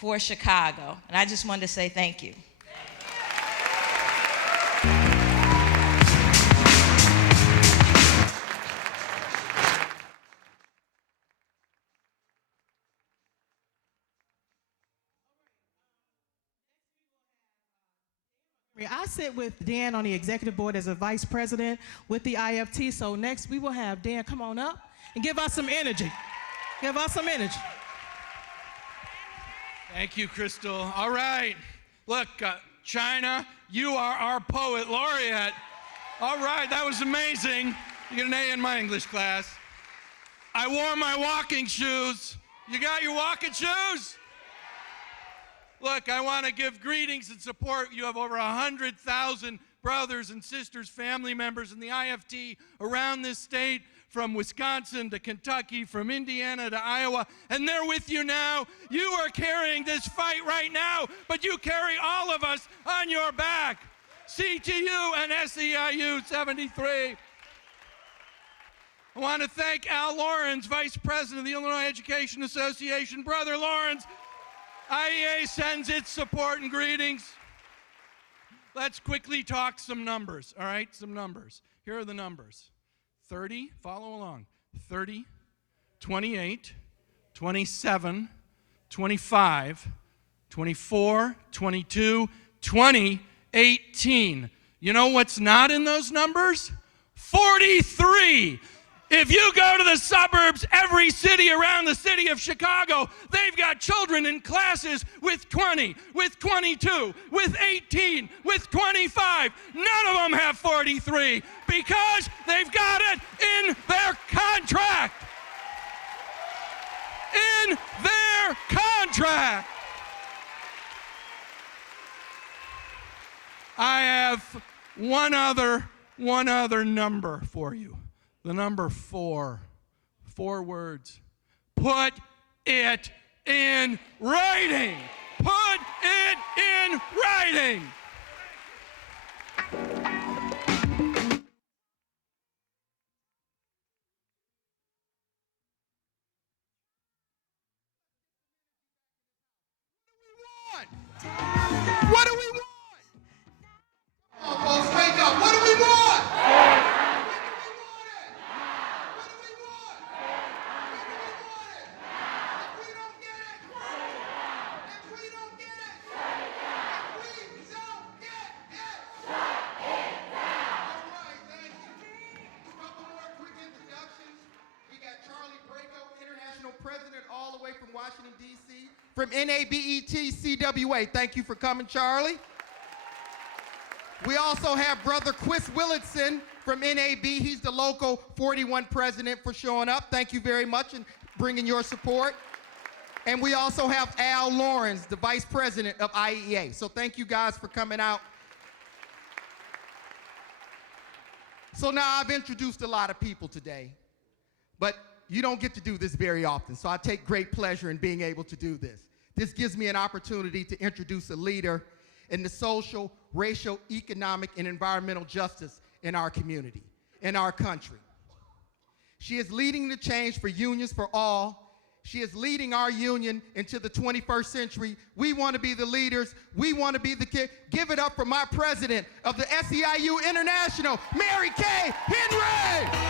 for Chicago. And I just wanted to say thank you. I sit with Dan on the executive board as a vice president with the IFT. So next we will have Dan come on up and give us some energy. Give us some energy. Thank you, Crystal. All right. Look, China, you are our poet laureate. All right, that was amazing. You get an A in my English class. I wore my walking shoes. You got your walking shoes? Look, I want to give greetings and support. You have over 100,000 brothers and sisters, family members in the IFT around this state, from Wisconsin to Kentucky, from Indiana to Iowa, and they're with you now. You are carrying this fight right now, but you carry all of us on your back. CTU and SEIU 73. I want to thank Al Lawrence, Vice President of the Illinois Education Association. Brother Lawrence, IEA sends its support and greetings. Let's quickly talk some numbers, all right? Some numbers. Here are the numbers. 30, follow along. 30, 28, 27, 25, 24, 22, 20, 18. You know what's not in those numbers? 43. If you go to the suburbs, every city around the city of Chicago, they've got children in classes with 20, with 22, with 18, with 25. None of them have 43 because they've got it in their contract. In their contract. I have one other number for you. The number 4. 4 words. Put it in writing. Put it in writing. What do we want? Come on, folks, wake up. What do we want? President all the way from Washington, D.C., from NABET CWA. Thank you for coming, Charlie. We also have Brother Chris Willardson from NAB. He's the local 41 president for showing up. Thank you very much and bringing your support. And we also have Al Lawrence, the vice president of IEA. So thank you guys for coming out. So now I've introduced a lot of people today, but you don't get to do this very often, so I take great pleasure in being able to do this. This gives me an opportunity to introduce a leader in the social, racial, economic, and environmental justice in our community, in our country. She is leading the change for unions for all. She is leading our union into the 21st century. We want to be the leaders. We want to be the kid. Give it up for my president of the SEIU International, Mary Kay Henry.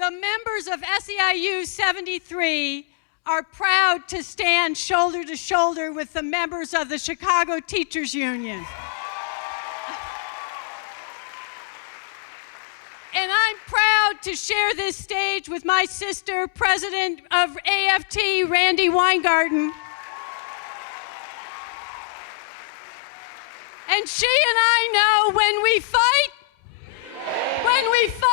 The members of SEIU 73 are proud to stand shoulder to shoulder with the members of the Chicago Teachers Union. And I'm proud to share this stage with my sister, President of AFT, Randy Weingarten. And she and I know when we fight, when we fight,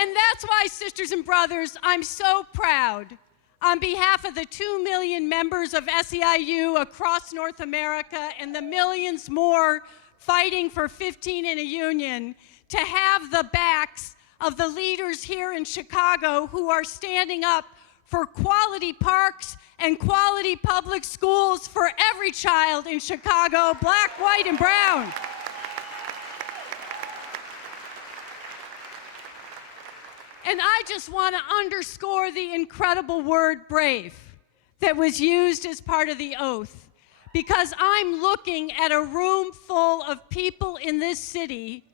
and that's why, sisters and brothers, I'm so proud on behalf of the 2 million members of SEIU across North America and the millions more fighting for 15 in a union to have the backs of the leaders here in Chicago who are standing up for quality parks and quality public schools for every child in Chicago, black, white, and brown. And I just want to underscore the incredible word brave that was used as part of the oath, because I'm looking at a room full of people in this city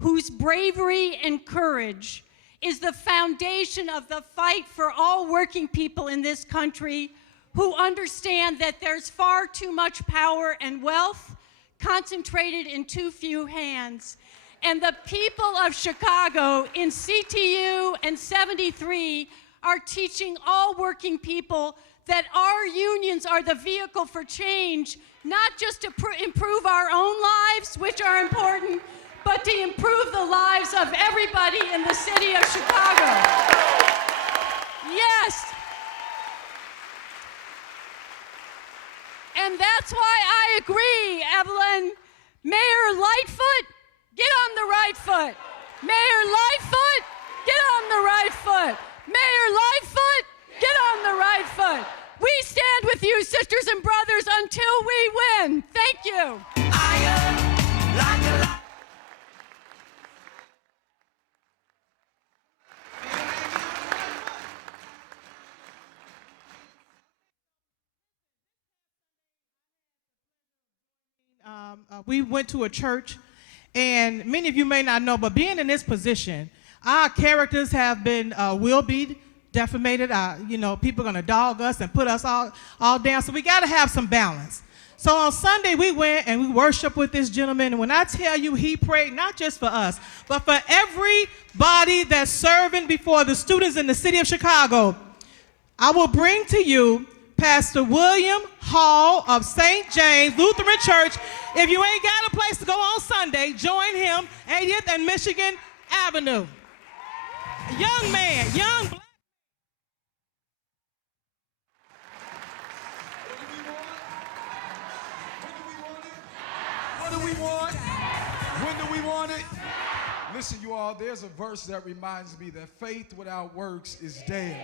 whose bravery and courage is the foundation of the fight for all working people in this country, who understand that there's far too much power and wealth concentrated in too few hands. And the people of Chicago in CTU and 73 are teaching all working people that our unions are the vehicle for change, not just to improve our own lives, which are important, but to improve the lives of everybody in the city of Chicago. Yes. And that's why I agree, Evelyn. Mayor Lightfoot, get on the right foot. Mayor Lightfoot, get on the right foot. Mayor Lightfoot, get on the right foot. We stand with you, sisters and brothers, until we win. Thank you. We went to a church, and many of you may not know, but being in this position, our characters have been, will be defamated. People are going to dog us and put us all down, so we got to have some balance. So on Sunday, we went and we worshiped with this gentleman, and when I tell you he prayed not just for us, but for everybody that's serving before the students in the city of Chicago, I will bring to you Pastor William Hall of St. James Lutheran Church. If you ain't got a place to go on Sunday, join him, 80th and Michigan Avenue. Young man, young black. What do we want? When do we want it? Listen, you all, there's a verse that reminds me that faith without works is dead.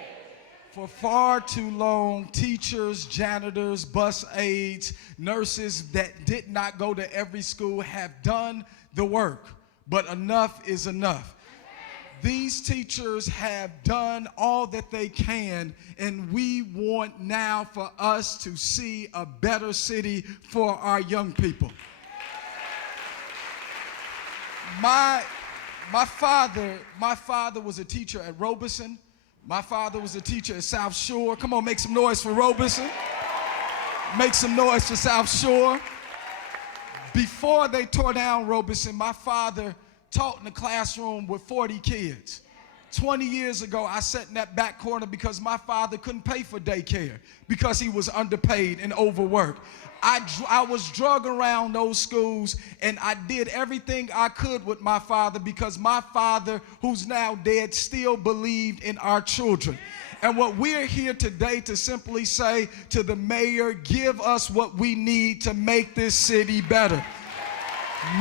For far too long, teachers, janitors, bus aides, nurses that did not go to every school have done the work, but enough is enough. These teachers have done all that they can, and we want now for us to see a better city for our young people. My father was a teacher at Robeson. My father was a teacher at South Shore. Come on, make some noise for Robeson. Make some noise for South Shore. Before they tore down Robeson, my father taught in the classroom with 40 kids. 20 years ago, I sat in that back corner because my father couldn't pay for daycare because he was underpaid and overworked. I was drug around those schools, and I did everything I could with my father because my father, who's now dead, still believed in our children. And what we're here today to simply say to the mayor, give us what we need to make this city better.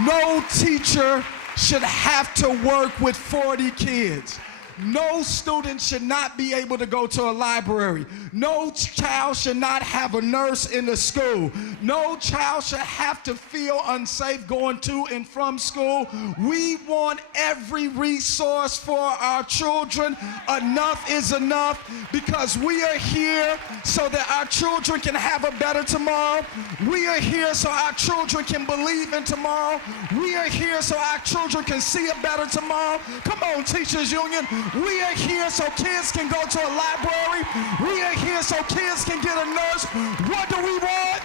No teacher should have to work with 40 kids. No student should not be able to go to a library. No child should not have a nurse in the school. No child should have to feel unsafe going to and from school. We want every resource for our children. Enough is enough, because we are here so that our children can have a better tomorrow. We are here so our children can believe in tomorrow. We are here so our children can see a better tomorrow. Come on, Teachers Union. We are here so kids can go to a library. We are here so kids can get a nurse. What do we want?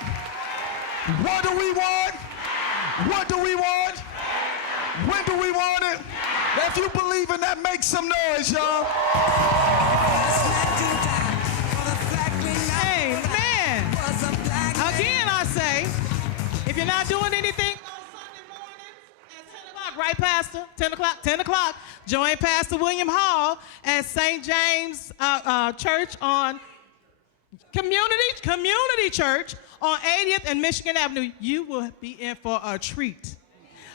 What do we want? What do we want? When do we want it? If you believe in that, make some noise, y'all. Amen. Again, I say, if you're not doing anything on Sunday mornings at 10 o'clock, right, Pastor? 10 o'clock, join Pastor William Hall at St. James Church on Community Church on 80th and Michigan Avenue. You will be in for a treat.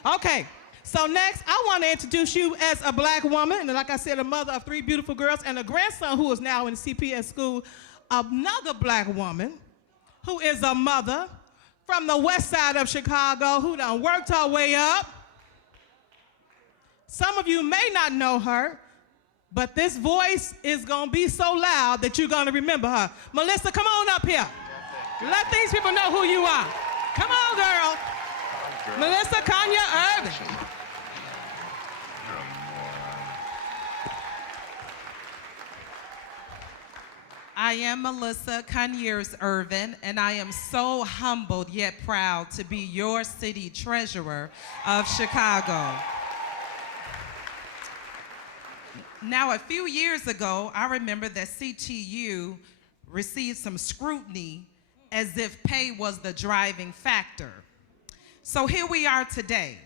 Okay, So next, I want to introduce you as a black woman, and like I said, a mother of 3 beautiful girls, and a grandson who is now in CPS school, another black woman who is a mother from the west side of Chicago who done worked her way up. Some of you may not know her, but this voice is going to be so loud that you're going to remember her. Melissa, come on up here. Let these people know who you are. Come on, girl. Melissa Kanya Irvin. I am Melissa Conyers Irvin, and I am so humbled yet proud to be your city treasurer of Chicago. Now, a few years ago, I remember that CTU received some scrutiny as if pay was the driving factor. So here we are today.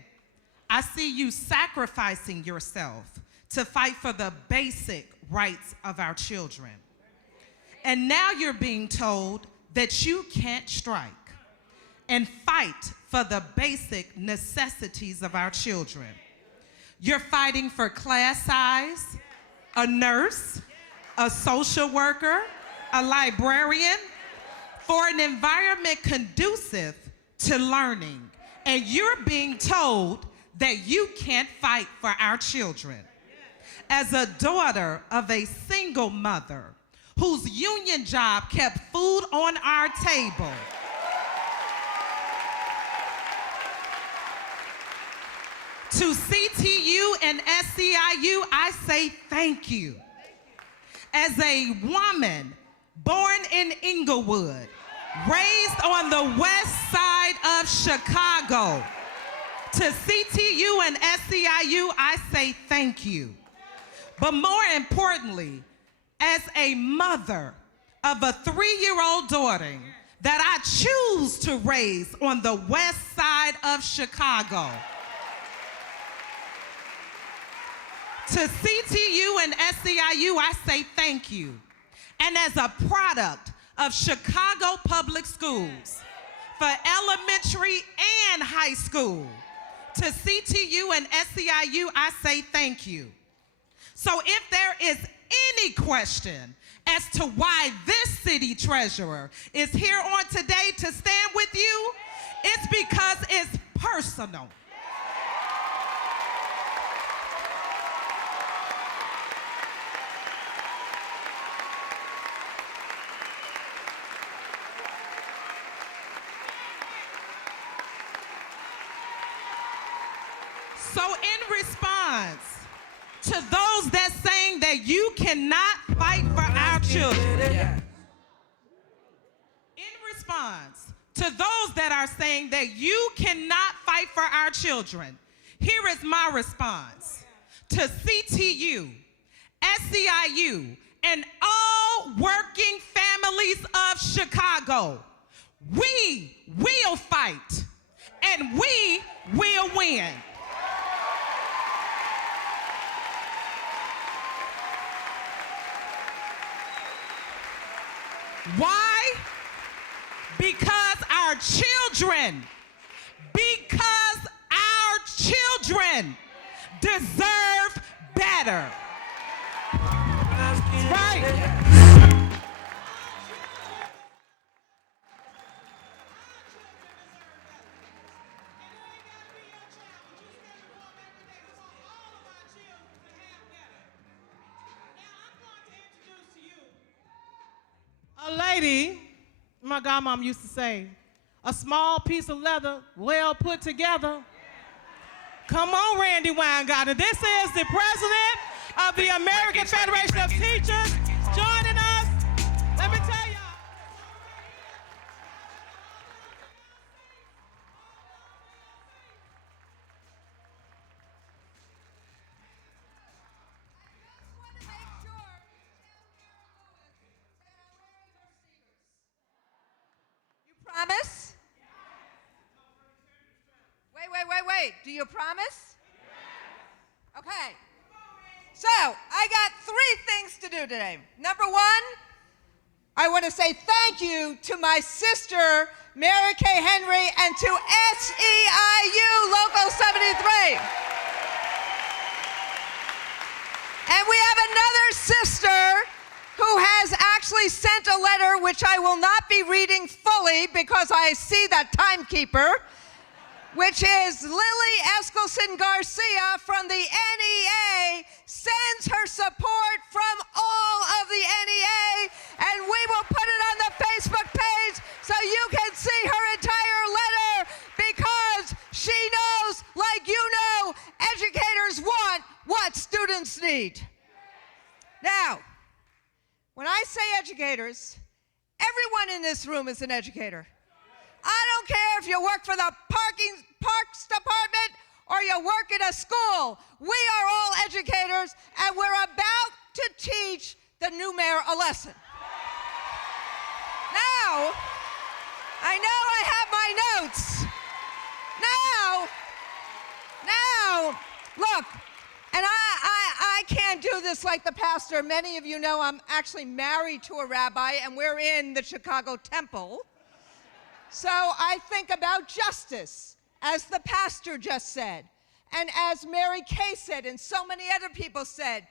I see you sacrificing yourself to fight for the basic rights of our children. And now you're being told that you can't strike and fight for the basic necessities of our children. You're fighting for class size, a nurse, a social worker, a librarian, for an environment conducive to learning. And you're being told that you can't fight for our children. As a daughter of a single mother whose union job kept food on our table, to CTU and SEIU, I say thank you. As a woman born in Inglewood, raised on the west side of Chicago, to CTU and SEIU, I say thank you. But more importantly, as a mother of a 3-year-old daughter that I choose to raise on the west side of Chicago, to CTU and SEIU, I say thank you. And as a product of Chicago Public Schools for elementary and high school, to CTU and SEIU, I say thank you. So if there is any question as to why this city treasurer is here on today to stand with you, it's because it's personal. So in response to those that saying that you cannot fight for our children, in response to those that are saying that you cannot fight for our children, here is my response to CTU, SEIU, and all working families of Chicago. We will fight and we will win. Why? Because our children deserve better. That's right. A lady, my godmom used to say, a small piece of leather well put together. Come on, Randy Weingarten. This is the president of the American Federation of Teachers joining us. Let me tell y'all. Promise? Wait. Do you promise? Okay. So, I got 3 things to do today. Number 1, I want to say thank you to my sister, Mary Kay Henry, and to SEIU Local 73. And we have another sister who has actually sent a letter, which I will not be reading fully because I see that timekeeper, which is Lily Eskelson Garcia from the NEA, sends her support from all of the NEA, and we will put it on the Facebook page so you can see her entire letter, because she knows, like you know, educators want what students need. Now, when I say educators, everyone in this room is an educator. I don't care if you work for the parks department or you work at a school. We are all educators, and we're about to teach the new mayor a lesson. Now, I know I have my notes. Now, look, and I can't do this like the pastor. Many of you know I'm actually married to a rabbi, and we're in the Chicago Temple. So I think about justice, as the pastor just said, and as Mary Kay said, and so many other people said.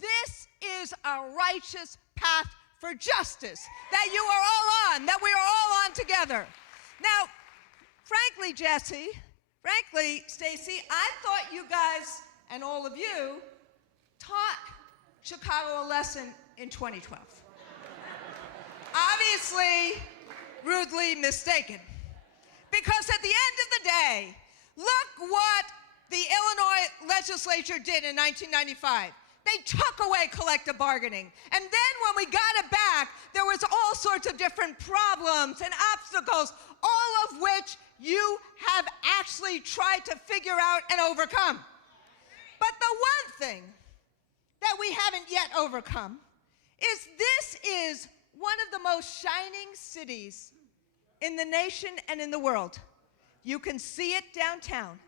This is a righteous path for justice that you are all on, that we are all on together. Now, frankly, Jesse, Stacy, I thought you guys and all of you taught Chicago a lesson in 2012. Obviously, rudely mistaken. Because at the end of the day, look what the Illinois legislature did in 1995. They took away collective bargaining. And then when we got it back, there was all sorts of different problems and obstacles, all of which you have actually tried to figure out and overcome. But the one thing that we haven't yet overcome is this is one of the most shining cities in the nation and in the world. You can see it downtown.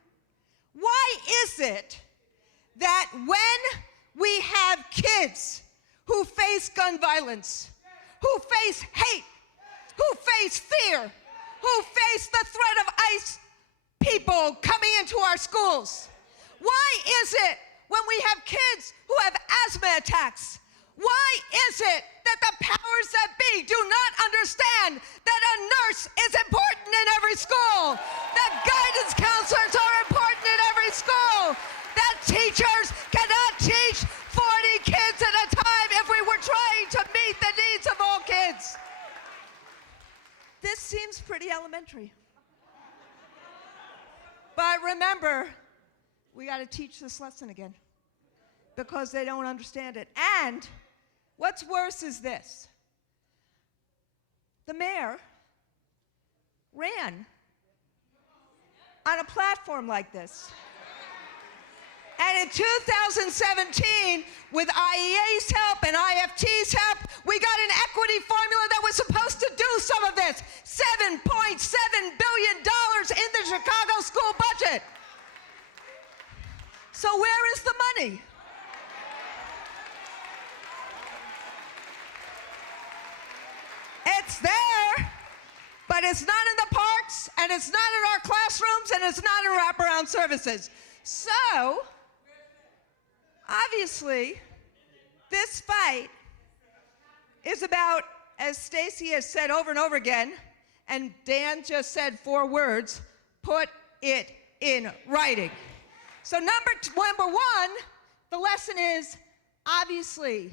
Why is it that when we have kids who face gun violence, who face hate, who face fear, who face the threat of ICE people coming into our schools, why is it when we have kids who have asthma attacks, why is it that the powers that be do not understand that a nurse is important in every school, that guidance counselors are important in every school, that teachers cannot teach 40 kids at a time if we were trying to meet the needs of all kids? This seems pretty elementary. But remember, we got to teach this lesson again because they don't understand it. And what's worse is this. The mayor ran on a platform like this. And in 2017, with IEA's help and IFT's help, we got an equity formula that was supposed to do some of this. $7.7 billion in the Chicago school budget. So where is the money? It's there, but it's not in the parks, and it's not in our classrooms, and it's not in wraparound services. So, obviously, this fight is about, as Stacy has said over and over again, and Dan just said 4 words, put it in writing. So number one, the lesson is, obviously,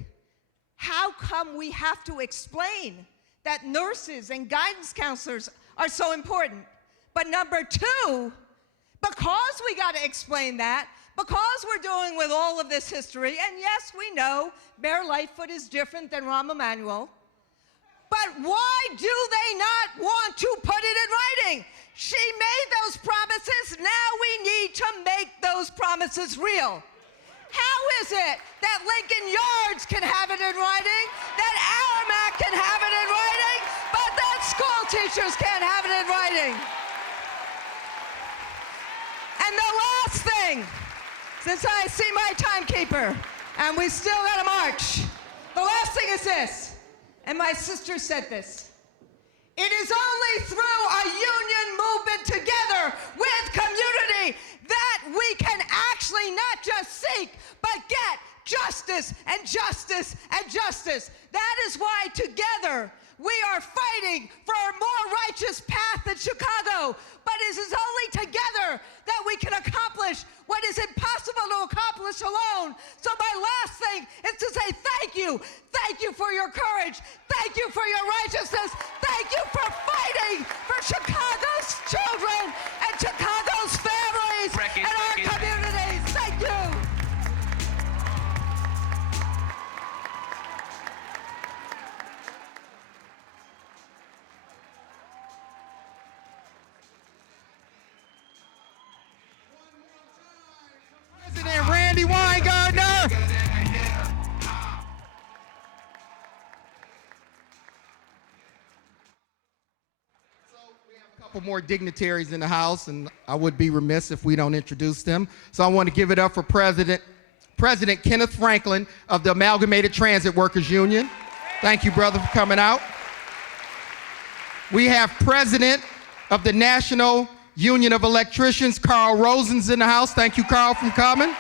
how come we have to explain that nurses and guidance counselors are so important? But number 2, because we got to explain that, because we're dealing with all of this history, and yes, we know Mayor Lightfoot is different than Rahm Emanuel, but why do they not want to put it in writing? She made those promises. Now we need to make those promises real. How is it that Lincoln Yards can have it in writing, that Aramac can have it in writing, but that school teachers can't have it in writing? And the last thing, since I see my timekeeper, and we still got to march, the last thing is this, and my sister said this. It is only through a union movement together with community that we can actually not just seek, but get justice and justice and justice. That is why together we are fighting for a more righteous path in Chicago. But it is only together that we can accomplish what is impossible to accomplish alone. So my last thing is to say thank you. Thank you for your courage. Thank you for your righteousness. Thank you for fighting for Chicago's children and Chicago's families and our communities. Thank you. President Randy Weingartner. A couple more dignitaries in the house, and I would be remiss if we don't introduce them. So I want to give it up for President Kenneth Franklin of the Amalgamated Transit Workers Union. Thank you, brother, for coming out. We have President of the National Union of Electricians, Carl Rosen's in the house. Thank you, Carl, for coming.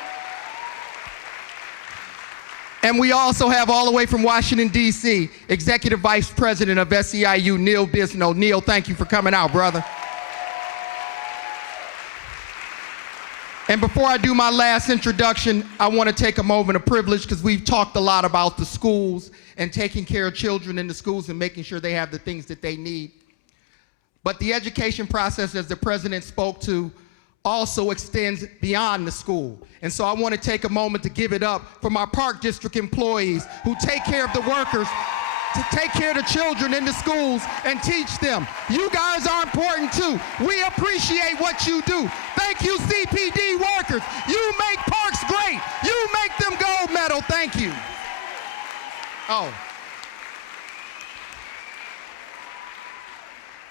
And we also have all the way from Washington, D.C., Executive Vice President of SEIU, Neil Bisno. Neil, thank you for coming out, brother. And before I do my last introduction, I want to take a moment of privilege because we've talked a lot about the schools and taking care of children in the schools and making sure they have the things that they need. But the education process, as the president spoke to, also extends beyond the school. And so I want to take a moment to give it up for my Park District employees who take care of the workers, to take care of the children in the schools and teach them. You guys are important too. We appreciate what you do. Thank you, CPD workers. You make parks great. You make them gold medal. Thank you. Oh.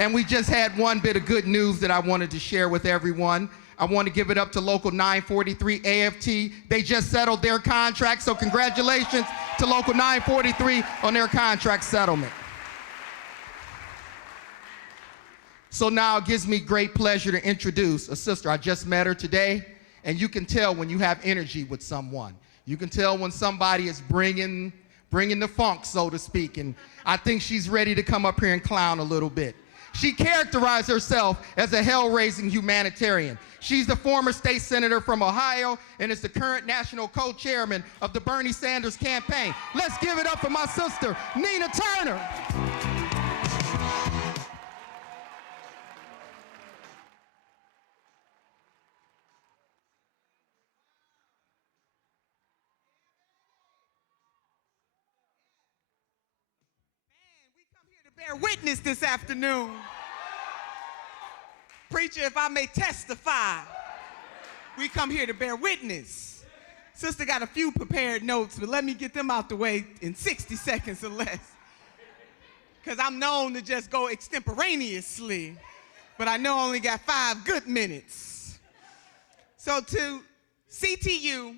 And we just had one bit of good news that I wanted to share with everyone. I want to give it up to Local 943 AFT. They just settled their contract, so congratulations to Local 943 on their contract settlement. So now it gives me great pleasure to introduce a sister. I just met her today, and you can tell when you have energy with someone. You can tell when somebody is bringing the funk, so to speak, and I think she's ready to come up here and clown a little bit. She characterized herself as a hell-raising humanitarian. She's the former state senator from Ohio and is the current national co-chairman of the Bernie Sanders campaign. Let's give it up for my sister, Nina Turner. Bear witness this afternoon. Preacher, if I may testify, we come here to bear witness. Sister got a few prepared notes, but let me get them out the way in 60 seconds or less. Because I'm known to just go extemporaneously, but I know I only got 5 good minutes. So to CTU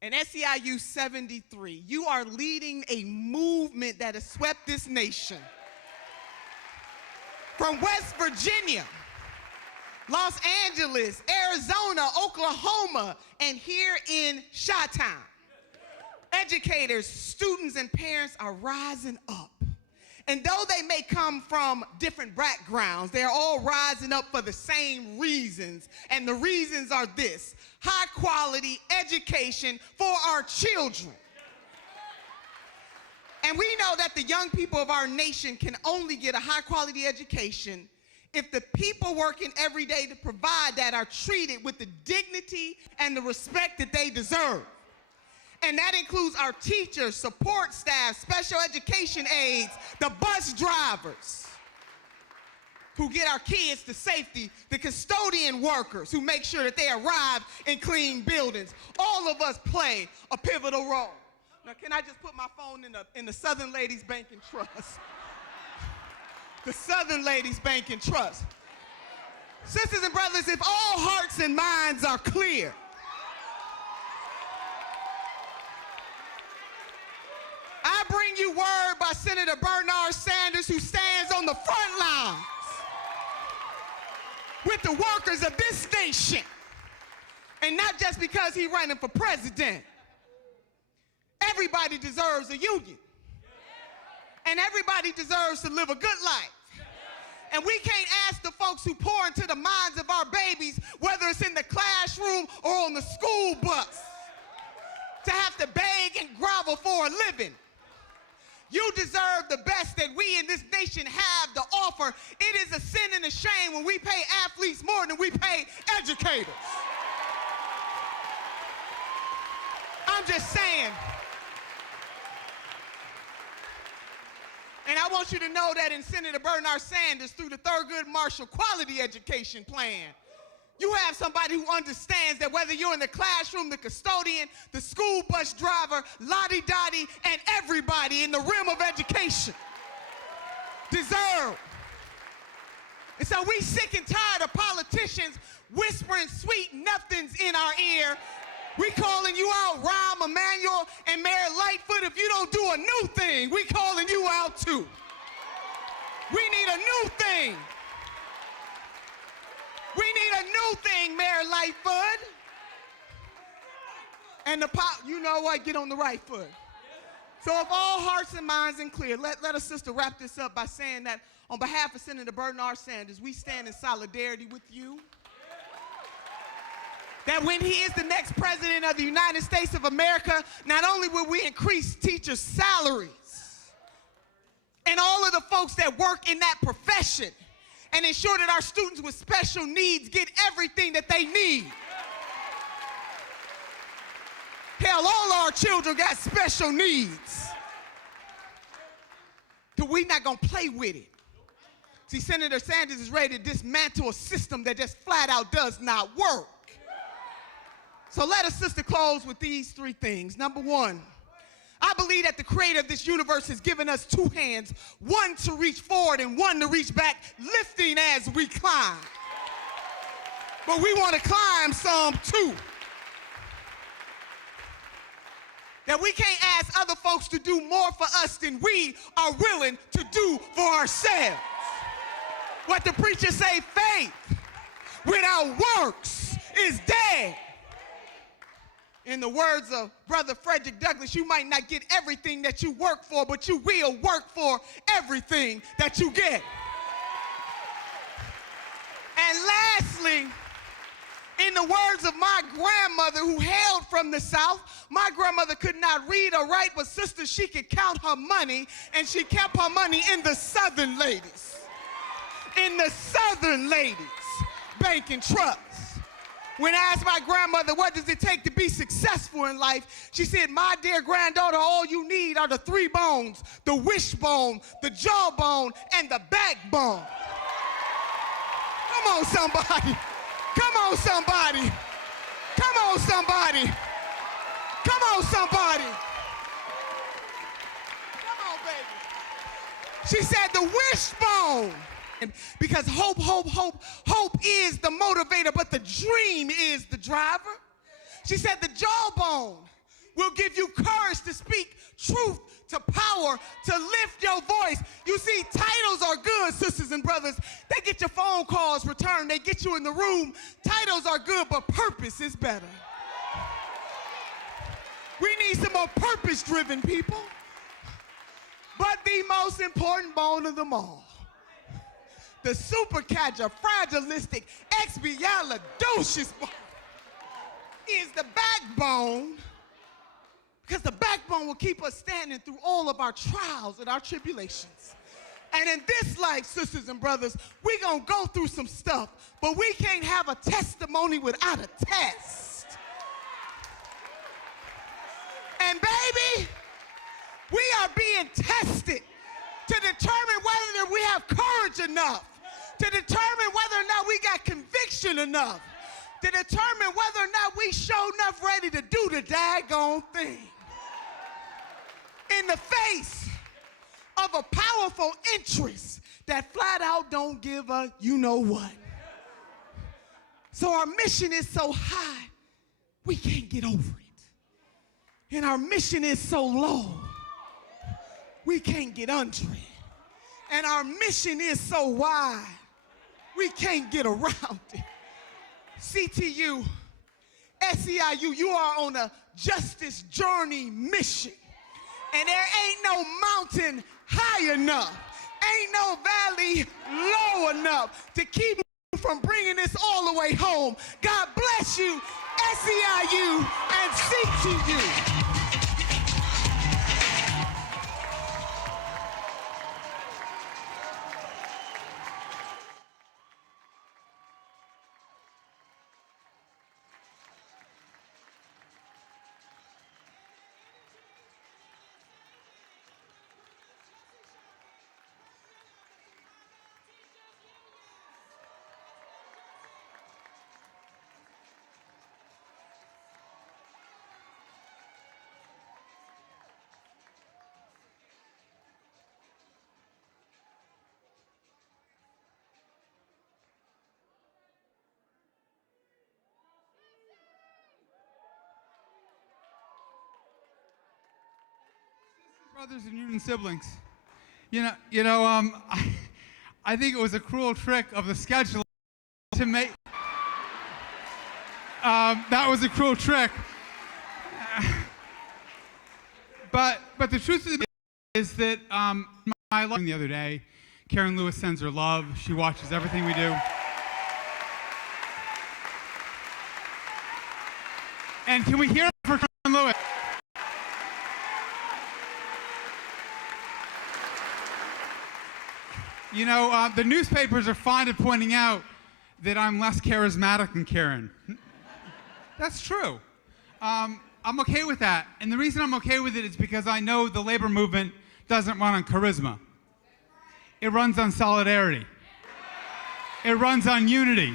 and SEIU 73, you are leading a movement that has swept this nation. From West Virginia, Los Angeles, Arizona, Oklahoma, and here in Chi-Town. Educators, students, and parents are rising up. And though they may come from different backgrounds, they're all rising up for the same reasons. And the reasons are this: high quality education for our children. And we know that the young people of our nation can only get a high quality education if the people working every day to provide that are treated with the dignity and the respect that they deserve. And that includes our teachers, support staff, special education aides, the bus drivers who get our kids to safety, the custodian workers who make sure that they arrive in clean buildings. All of us play a pivotal role. Now, can I just put my phone in the Southern Ladies Bank and Trust? The Southern Ladies Bank and Trust. Sisters and brothers, if all hearts and minds are clear, I bring you word by Senator Bernard Sanders, who stands on the front lines with the workers of this nation. And not just because he's running for president, everybody deserves a union. And everybody deserves to live a good life. And we can't ask the folks who pour into the minds of our babies, whether it's in the classroom or on the school bus, to have to beg and grovel for a living. You deserve the best that we in this nation have to offer. It is a sin and a shame when we pay athletes more than we pay educators. I'm just saying. And I want you to know that in Senator Bernard Sanders, through the Thurgood Marshall Quality Education Plan, you have somebody who understands that whether you're in the classroom, the custodian, the school bus driver, lottie-dottie, and everybody in the realm of education deserve. And so we sick and tired of politicians whispering sweet nothings in our ear. We calling you out, Rahm Emanuel and Mayor Lightfoot. If you don't do a new thing, we calling you out too. We need a new thing. We need a new thing, Mayor Lightfoot. And you know what? Get on the right foot. So if all hearts and minds are clear, let a sister wrap this up by saying that on behalf of Senator Bernard Sanders, we stand in solidarity with you. That when he is the next president of the United States of America, not only will we increase teachers' salaries and all of the folks that work in that profession and ensure that our students with special needs get everything that they need. Hell, all our children got special needs. But we're not gonna play with it. See, Senator Sanders is ready to dismantle a system that just flat out does not work. So let us, sister, close with these three things. Number one, I believe that the creator of this universe has given us two hands, one to reach forward and one to reach back, lifting as we climb. But we want to climb some too. That we can't ask other folks to do more for us than we are willing to do for ourselves. What the preacher say, faith without works is dead. In the words of Brother Frederick Douglass, you might not get everything that you work for, but you will work for everything that you get. And lastly, in the words of my grandmother who hailed from the South, my grandmother could not read or write, but sister, she could count her money, and she kept her money in the Southern ladies. In the Southern ladies' bank and trust. When I asked my grandmother, what does it take to be successful in life? She said, my dear granddaughter, all you need are the three bones, the wishbone, the jawbone, and the backbone. Come on, somebody. Come on, somebody. Come on, somebody. Come on, somebody. Come on, baby. She said the wishbone. Because hope is the motivator, but the dream is the driver. She said the jawbone will give you courage to speak truth to power, to lift your voice. You see, titles are good, sisters and brothers. They get your phone calls returned. They get you in the room. Titles are good, but purpose is better. We need some more purpose-driven people. But the most important bone of them all, the supercalifragilistic expialidocious bone, is the backbone, because the backbone will keep us standing through all of our trials and our tribulations. And in this life, sisters and brothers, we're going to go through some stuff, but we can't have a testimony without a test. And baby, we are being tested to determine whether we have courage enough, to determine whether or not we got conviction enough, to determine whether or not we show enough ready to do the daggone thing. In the face of a powerful interest that flat out don't give a you-know-what. So our mission is so high, we can't get over it. And our mission is so low, we can't get under it. And our mission is so wide, we can't get around it. CTU, SEIU, you are on a justice journey mission. And there ain't no mountain high enough, ain't no valley low enough to keep you from bringing this all the way home. God bless you, SEIU and CTU. Brothers and union siblings, I think it was a cruel trick of the scheduler to make. That was a cruel trick. But the truth of the matter is that my life the other day, Karen Lewis sends her love. She watches everything we do. And can we hear it for Karen Lewis? The newspapers are fond of pointing out that I'm less charismatic than Karen. That's true. I'm okay with that. And the reason I'm okay with it is because I know the labor movement doesn't run on charisma. It runs on solidarity. It runs on unity.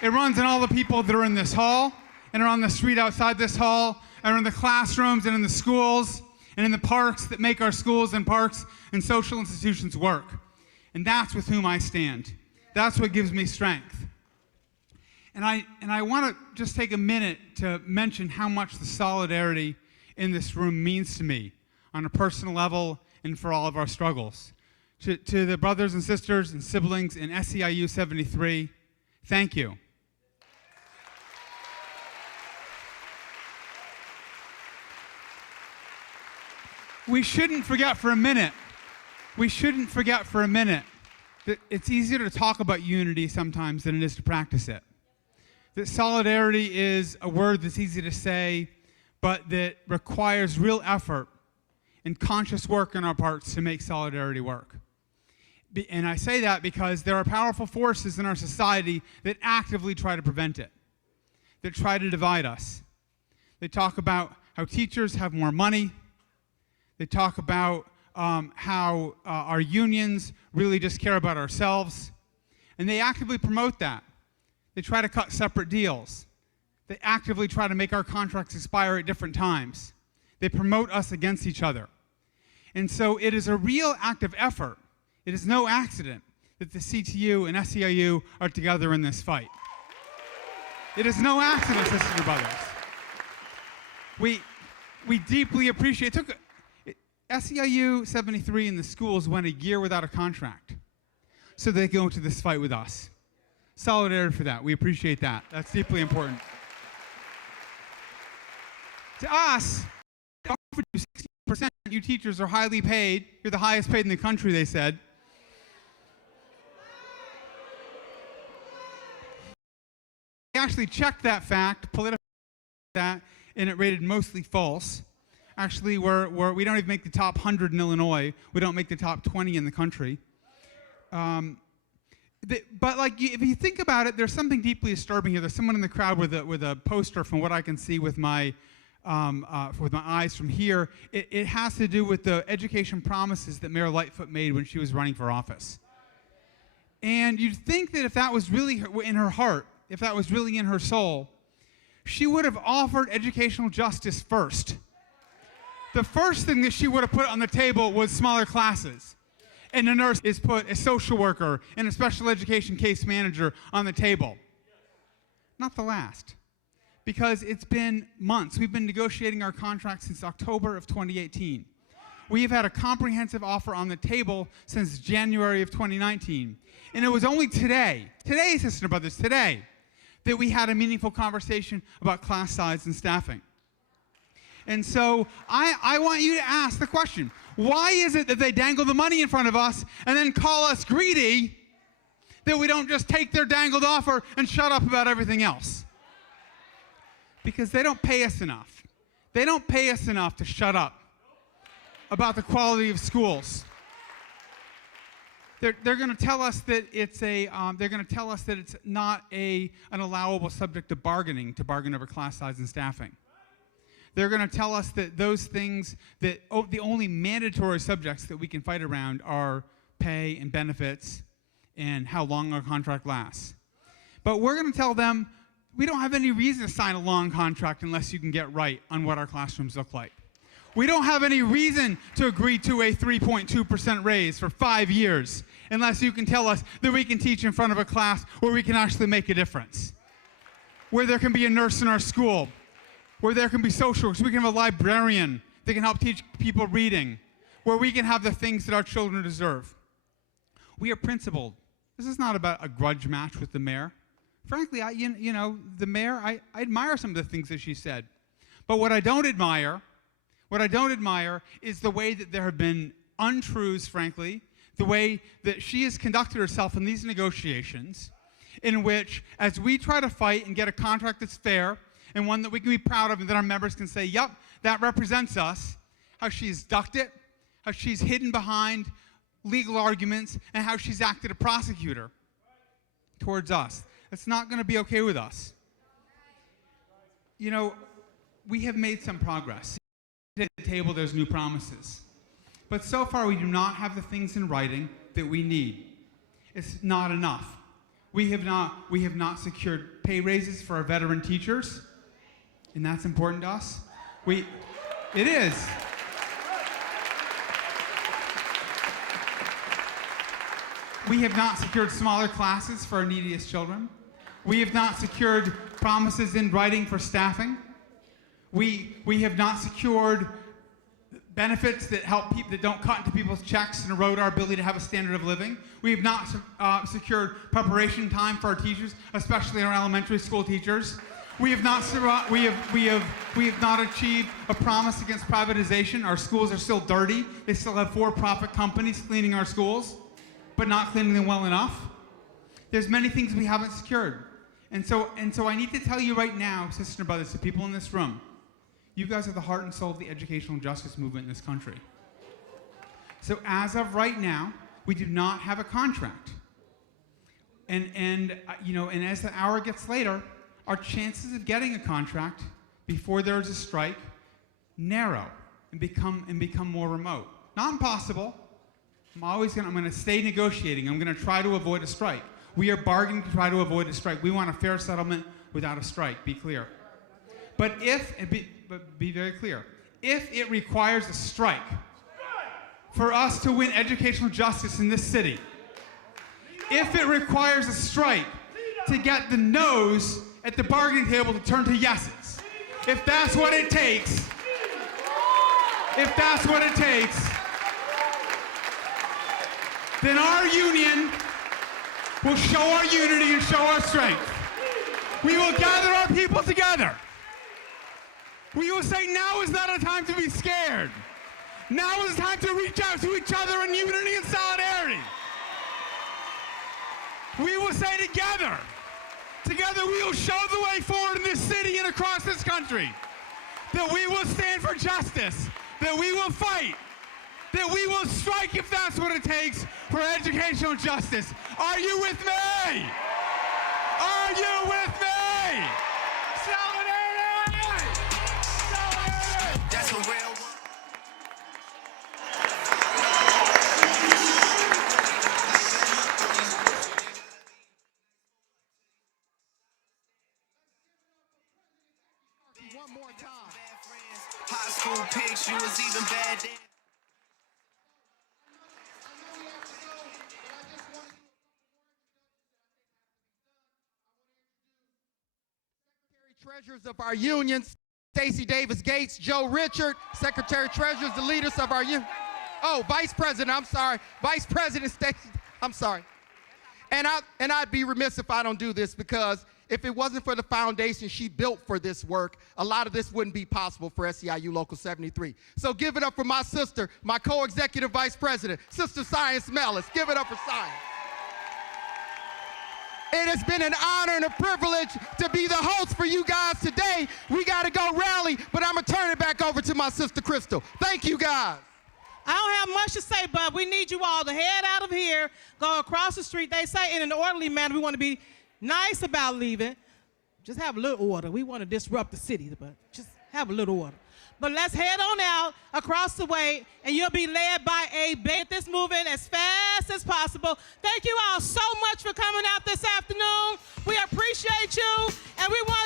It runs on all the people that are in this hall and are on the street outside this hall and are in the classrooms and in the schools and in the parks that make our schools and parks and social institutions work. And that's with whom I stand. That's what gives me strength. And I want to just take a minute to mention how much the solidarity in this room means to me on a personal level and for all of our struggles. To the brothers and sisters and siblings in SEIU 73, thank you. We shouldn't forget for a minute that it's easier to talk about unity sometimes than it is to practice it. That solidarity is a word that's easy to say, but that requires real effort and conscious work on our parts to make solidarity work. And I say that because there are powerful forces in our society that actively try to prevent it, that try to divide us. They talk about how teachers have more money. They talk about how our unions really just care about ourselves. And they actively promote that. They try to cut separate deals. They actively try to make our contracts expire at different times. They promote us against each other. And so it is a real active effort. It is no accident that the CTU and SEIU are together in this fight. It is no accident, sisters and brothers. We deeply appreciate it. SEIU 73 in the schools went a year without a contract so they go into this fight with us. Solidarity for that. We appreciate that. That's deeply important. To us, they offered you 60%. You teachers are highly paid. You're the highest paid in the country, they said. They actually checked that fact, politically that, and it rated mostly false. Actually, we don't even make the top 100 in Illinois. We don't make the top 20 in the country. But if you think about it, there's something deeply disturbing here. There's someone in the crowd with a poster, from what I can see with my eyes from here. It has to do with the education promises that Mayor Lightfoot made when she was running for office. And you'd think that if that was really in her heart, if that was really in her soul, she would have offered educational justice first. The first thing that she would have put on the table was smaller classes. And the nurse is put a social worker and a special education case manager on the table. Not the last. Because it's been months. We've been negotiating our contract since October of 2018. We've had a comprehensive offer on the table since January of 2019. And it was only today, sister brothers, today, that we had a meaningful conversation about class size and staffing. And so I want you to ask the question, why is it that they dangle the money in front of us and then call us greedy, that we don't just take their dangled offer and shut up about everything else? Because they don't pay us enough. They don't pay us enough to shut up about the quality of schools. They're going to tell us that it's not an allowable subject of bargaining to bargain over class size and staffing. They're going to tell us that those things that the only mandatory subjects that we can fight around are pay and benefits and how long our contract lasts. But we're going to tell them we don't have any reason to sign a long contract unless you can get right on what our classrooms look like. We don't have any reason to agree to a 3.2% raise for 5 years unless you can tell us that we can teach in front of a class where we can actually make a difference, where there can be a nurse in our school, where there can be social workers, we can have a librarian that can help teach people reading, where we can have the things that our children deserve. We are principled. This is not about a grudge match with the mayor. Frankly, the mayor, I admire some of the things that she said. But what I don't admire is the way that there have been untruths, frankly, the way that she has conducted herself in these negotiations, in which, as we try to fight and get a contract that's fair, and one that we can be proud of and that our members can say, yep, that represents us, how she's ducked it, how she's hidden behind legal arguments, and how she's acted a prosecutor towards us. That's not going to be okay with us. You know, we have made some progress. At the table, there's new promises. But so far, we do not have the things in writing that we need. It's not enough. We have not secured pay raises for our veteran teachers, and that's important to us. It is. We have not secured smaller classes for our neediest children. We have not secured promises in writing for staffing. We have not secured benefits that help people, that don't cut into people's checks and erode our ability to have a standard of living. We have not secured preparation time for our teachers, especially our elementary school teachers. We have not achieved a promise against privatization. Our schools are still dirty. They still have for-profit companies cleaning our schools, but not cleaning them well enough. There's many things we haven't secured. And so I need to tell you right now, sisters and brothers, the people in this room, you guys are the heart and soul of the educational justice movement in this country. So as of right now, we do not have a contract. And as the hour gets later, our chances of getting a contract before there is a strike narrow and become more remote. Not impossible. I'm going to stay negotiating. I'm going to try to avoid a strike. We are bargaining to try to avoid a strike. We want a fair settlement without a strike, be clear. But be very clear, if it requires a strike for us to win educational justice in this city, if it requires a strike to get the no's at the bargaining table to turn to yeses, if that's what it takes, then our union will show our unity and show our strength. We will gather our people together. We will say now is not a time to be scared. Now is the time to reach out to each other in unity and solidarity. We will say together we will show the way forward in this city and across this country, that we will stand for justice, that we will fight, that we will strike if that's what it takes for educational justice. Are you with me? Are you with me? Solidarity! Solidarity! That's a real one. One more time. High school pics, you was even bad then. Treasurers of our unions, Stacey Davis Gates, Joe Richard, Secretary Treasurers, the leaders of our union. Oh, Vice President, I'm sorry. Vice President Stacey, I'm sorry. And I'd be remiss if I don't do this, because If it wasn't for the foundation she built for this work, a lot of this wouldn't be possible for SEIU Local 73. So give it up for my sister, my co-executive vice president, Sister Science Mellis. Give it up for Science. It has been an honor and a privilege to be the host for you guys today. We got to go rally, but I'm going to turn it back over to my sister Crystal. Thank you, guys. I don't have much to say, but we need you all to head out of here, go across the street. They say in an orderly manner. We want to be nice about leaving. Just have a little order. We want to disrupt the city, but just have a little order. But let's head on out across the way, and you'll be led by a band. This moving as fast as possible. Thank you all so much for coming out this afternoon. We appreciate you, and we want